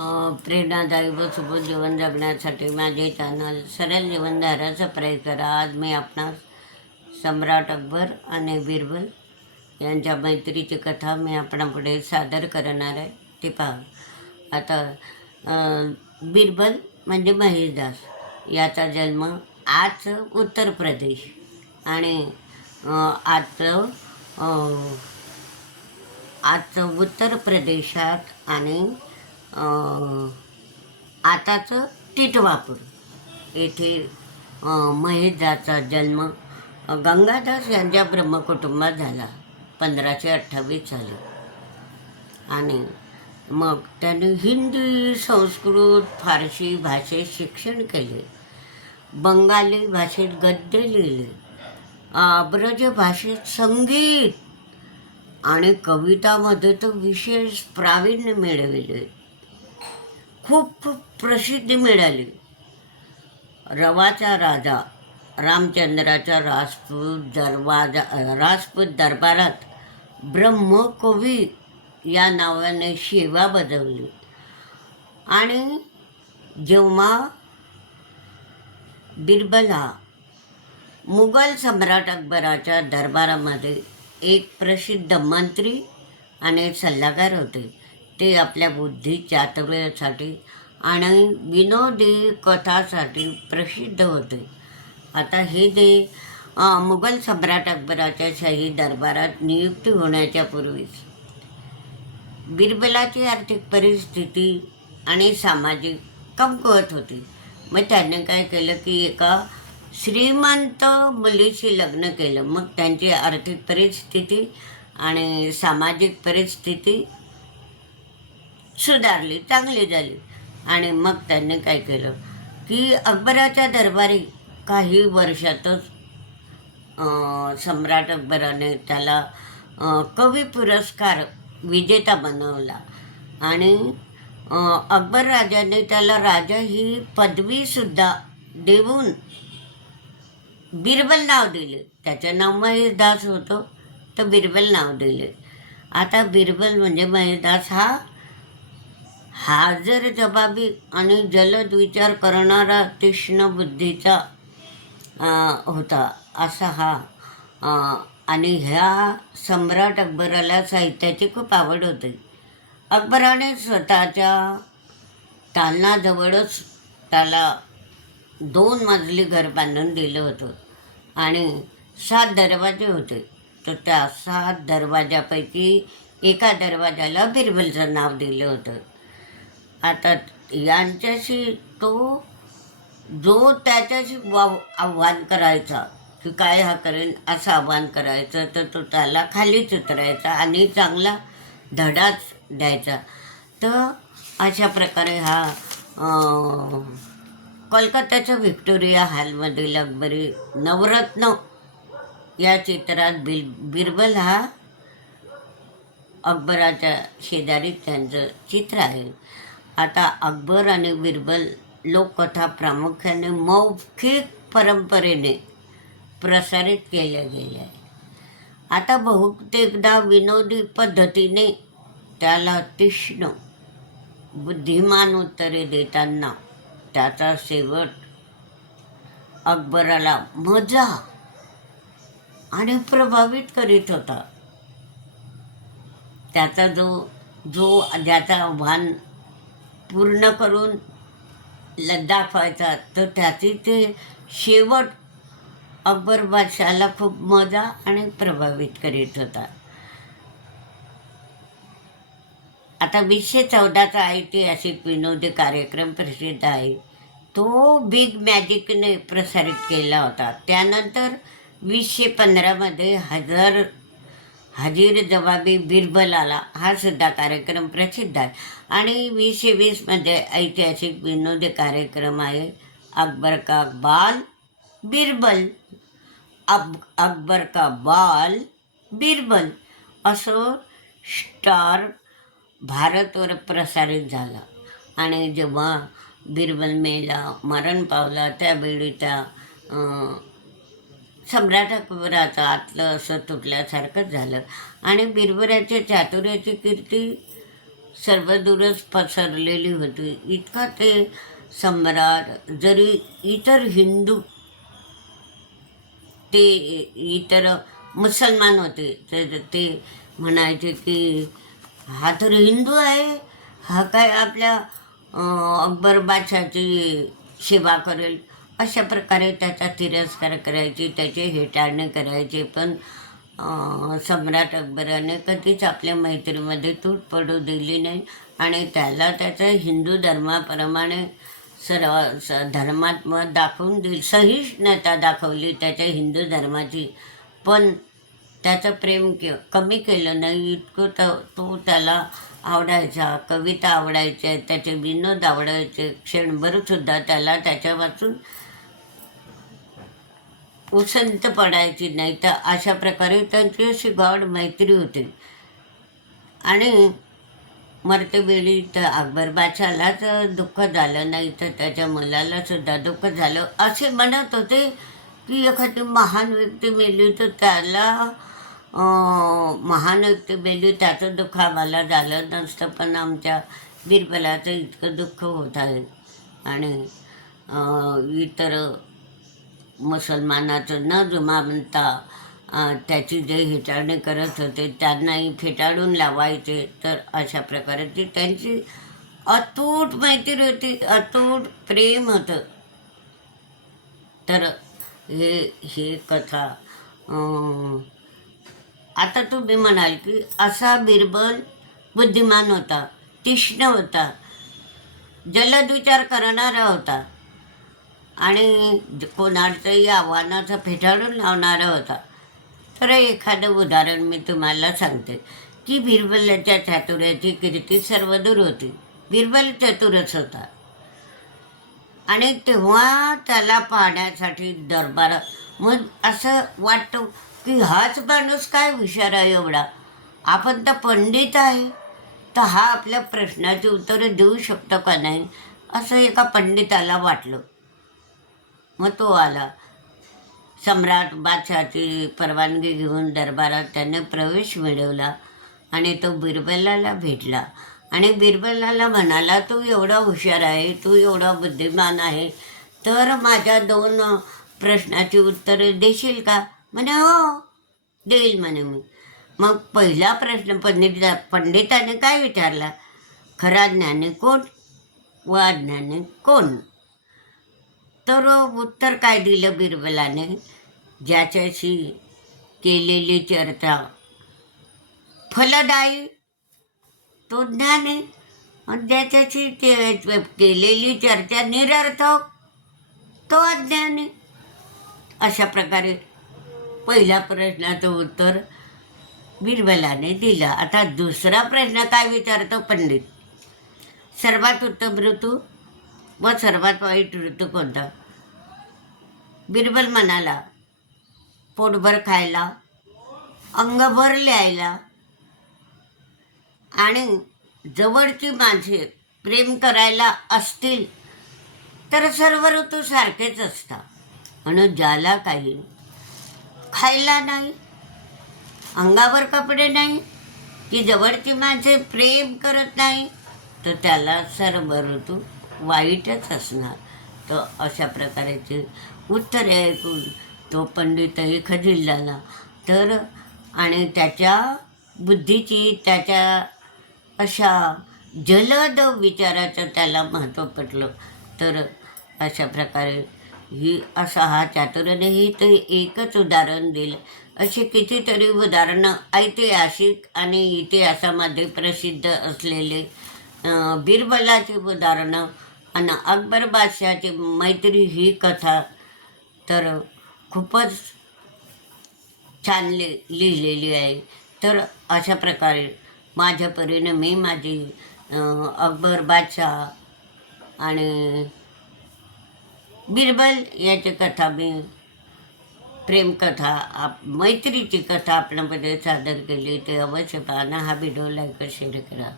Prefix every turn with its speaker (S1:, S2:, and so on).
S1: प्रेरणादायी व सुबोध जीवन जगण्यासाठी माझे चॅनल सरळ जीवनधारा सबस्क्राईब करा. आज मी आपणास सम्राट अकबर आणि बिरबल यांच्या मैत्रीची कथा मी आपणापुढे सादर करणार आहे. ती पहा. आता बिरबल म्हणजे महेशदास. याचा जन्म आज उत्तर प्रदेश आणि आजचं आजचं उत्तर प्रदेशात आणि आताचं टिटवापूर येथे अं, महेशदाचा जन्म गंगाधर गंगादास यांच्या ब्रह्मकुटुंबात झाला. पंधराशे अठ्ठावीस साली. आणि मग त्यांनी हिंदी संस्कृत फारसी भाषेत शिक्षण केले. बंगाली भाषेत गद्य लिहिले. ब्रज भाषेत संगीत आणि कवितामध्ये तर विशेष प्रावीण्य मिळविले. खूप प्रसिद्धी मिळाली. रवाचा राजा रामचंद्राच्या राजपूत दरवाजा राजपूत दरबारात ब्रह्मकवी या नावाने सेवा बजावली. आणि जेव्हा बिरबल हा मुघल सम्राट अकबराच्या दरबारामध्ये एक प्रसिद्ध मंत्री आणि सल्लागार होते ते आपल्या बुद्धी चातुर्यासाठी आणि विनोदी कथासाठी प्रसिद्ध होते. आता हे जे मुघल सम्राट अकबराच्या शाही दरबारात नियुक्ती होण्याच्या पूर्वीच. बिरबलाची आर्थिक परिस्थिती आणि सामाजिक कमकुवत होती. मग त्याने काय केलं की एका श्रीमंत मुलीशी लग्न केलं. मग त्यांची आर्थिक परिस्थिती आणि सामाजिक परिस्थिती सुधारली चांगली झाली. आणि मग त्यांनी काय केलं की अकबराच्या दरबारी काही वर्षातच सम्राट अकबराने त्याला कवी पुरस्कार विजेता बनवला. आणि अकबर राजाने त्याला राजा ही पदवीसुद्धा देऊन बिरबल नाव दिले. त्याचं नाव महेशदास होतं तर बिरबल नाव दिले. आता बिरबल म्हणजे महेशदास हा हाजर जबाबी आणि जलद विचार करणारा तीक्ष्ण बुद्धीचा होता. असा हा आणि ह्या सम्राट अकबराला साहित्याची खूप आवड होती. अकबराने स्वतःच्या तालनाजवळच त्याला दोन मजली घर बांधून दिलं होतं आणि सात दरवाजे होते. तर त्या सात दरवाजापैकी एका दरवाजाला बिरबलचं नाव दिलं होतं. आता यांच्याशी तो जो त्याच्याशी वाव आव्हान करायचा की काय हा करेल असं आव्हान करायचं तर तो त्याला खालीच उतरायचा आणि चांगला धडाच द्यायचा. तर अशा प्रकारे हा कोलकात्याच्या व्हिक्टोरिया हॉलमधील अकबरी नवरत्न या चित्रात बिल बिरबल हा अकबराच्या शेजारी त्यांचं चित्र आहे. आता अकबर आणि बिरबल लोककथा प्रामुख्याने मौखिक परंपरेने प्रसारित केल्या गेल्या आहे आता बहुतेकदा विनोदी पद्धतीने त्याला तीक्ष्ण बुद्धिमान उत्तरे देताना त्याचा शेवट अकबराला मजा आणि प्रभावित करीत होता. त्याचा जो जो ज्याचा आव्हान पूर्ण करून लद्दाख व्हायचा. तर त्याची ते शेवट अकबर बादशाला खूप मजा आणि प्रभावित करीत होता. आता वीसशे चौदाचा ऐतिहासिक विनोदी कार्यक्रम प्रसिद्ध आहे. तो बिग मॅजिकने प्रसारित केला होता. त्यानंतर वीसशे पंधरामध्ये हजार हजीर जबाबी बिरबल आला हा सुद्धा कार्यक्रम प्रसिद्ध आहे. आणि वीसशे वीसमध्ये ऐतिहासिक विनोदी कार्यक्रम आहे. अकबर का बाल बिरबल. अब अकबर का बाल बिरबल. असं स्टार भारतवर प्रसारित झाला. आणि जेव्हा बिरबल मेला मरण पावला त्यावेळी त्या अं, सम्राट अकबराचं आतलं असं तुटल्यासारखंच झालं. आणि बिरबलाच्या चातुर्याची कीर्ती सर्वदूरच पसरलेली होती. इतका ते सम्राट जरी इतर हिंदू ते इतर मुसलमान होते तर ते म्हणायचे की हा तर हिंदू आहे हा काय आपल्या अकबर बादशाची सेवा करेल अशा प्रकारे त्याचा तिरस्कार करायची त्याचे हेटाळणे करायचे. पण सम्राट अकबराने कधीच आपल्या मैत्रीमध्ये तूट पडू दिली नाही. आणि त्याला त्याच्या हिंदू धर्माप्रमाणे सर्व स धर्मात मत दाखवून दिली सहिष्णुता दाखवली त्याच्या हिंदू धर्माची. पण त्याचं प्रेम के कमी केलं नाही. इतकं त तो त्याला आवडायचा कविता आवडायच्या त्याचे विनोद आवडायचे. क्षणभरसुद्धा त्याला त्याच्यापासून उसंत पडायची नाही तर अशा प्रकारे त्यांची अशी गाढ मैत्री होती. आणि मरतेवेळी तर अकबर बादशालाच दुःख झालं नाही तर त्याच्या मुलाला सुद्धा दुःख झालं. असे म्हणत होते की एखादी महान व्यक्ती मेली तर त्याला महान व्यक्ती मेली त्याचं दुःख आम्हाला झालं नसतं पण आमच्या बिरबलाचं इतकं दुःख होत आहे. आणि इतर मुसलमानाचं न जुमानता त्याची जे हेटाळणी करत होते त्यांनाही फेटाळून लावायचे. तर अशा प्रकारे ती त्यांची अतूट मैत्री होती अतूट प्रेम होतं. तर हे हे कथा आता तुम्ही म्हणाल की असा बिरबल बुद्धिमान होता तीक्ष्ण होता जलद विचार करणारा होता. आणि कोणाचंही आव्हानाचं फेटाळून लावणारा होता. तर एखादं उदाहरण मी तुम्हाला सांगते. की बिरबलाच्या चातुर्याची कीर्ती सर्वदूर होती. बिरबल चतुरच होता. आणि तेव्हा त्याला पाहण्यासाठी दरबार मग असं वाटतं की हाच माणूस काय हुशार आहे एवढा? आपण तर पंडित आहे. तर हा आपल्या प्रश्नाची उत्तरं देऊ शकतो का नाही? असं एका पंडिताला वाटलं. मग तो आला. सम्राट बादशाची परवानगी घेऊन दरबारात त्याने प्रवेश मिळवला आणि तो बिरबलाला भेटला. आणि बिरबलाला म्हणाला तू एवढा हुशार आहे तू एवढा बुद्धिमान आहे तर माझ्या दोन प्रश्नाची उत्तरे देशील का? म्हणे हो देईल म्हणे मी. मग पहिला प्रश्न पंडिता पंडिताने काय विचारला? खरा ज्ञानी कोण? व अज्ञानी कोण? तर उत्तर काय दिलं बिरबलाने? ज्याच्याशी केलेली चर्चा. फलदायी तो ज्ञान आहे आणि ज्याच्याशी ते केलेली चर्चा निरर्थक तो अज्ञान. आहे अशा प्रकारे पहिल्या प्रश्नाचं उत्तर बिरबलाने दिलं. आता दुसरा प्रश्न काय विचारतो पंडित? सर्वात उत्तम ऋतू? व सर्वात वाईट ऋतू कोणता? बिरबल म्हणाला पोटभर खायला अंगभर लिहायला आणि जवळची माणसे प्रेम करायला असतील तर सर्व ऋतू सारखेच असतात. म्हणून ज्याला काही खायला नाही अंगावर कपडे नाही की जवळची माणसे प्रेम करत नाही तर त्याला सर्व ऋतू वाईटच असणार. तर अशा प्रकारचे उत्तरे ऐकून तो पंडितही खजील झाला. तर आणि त्याच्या बुद्धीची त्याच्या अशा जलद विचाराचं त्याला महत्त्व पटलं. तर अशा प्रकारे ही असा हा चातुर्याने ही ते एकच उदाहरण दिलं. अशी कितीतरी उदाहरणं ऐतिहासिक आणि इतिहासामध्ये प्रसिद्ध असलेले बिरबलाची उदाहरणं आणि अकबर बादशाहची मैत्री ही कथा तर खूपच छान लि लिहिलेली आहे. तर अशा प्रकारे माझ्या परीने मी माझी अकबर बादशाह आणि बिरबल याची कथा मी प्रेमकथा आप मैत्रीची कथा आपल्यामध्ये सादर केली. ते अवश्य पाहणं हा व्हिडिओ लाईक शेअर करा.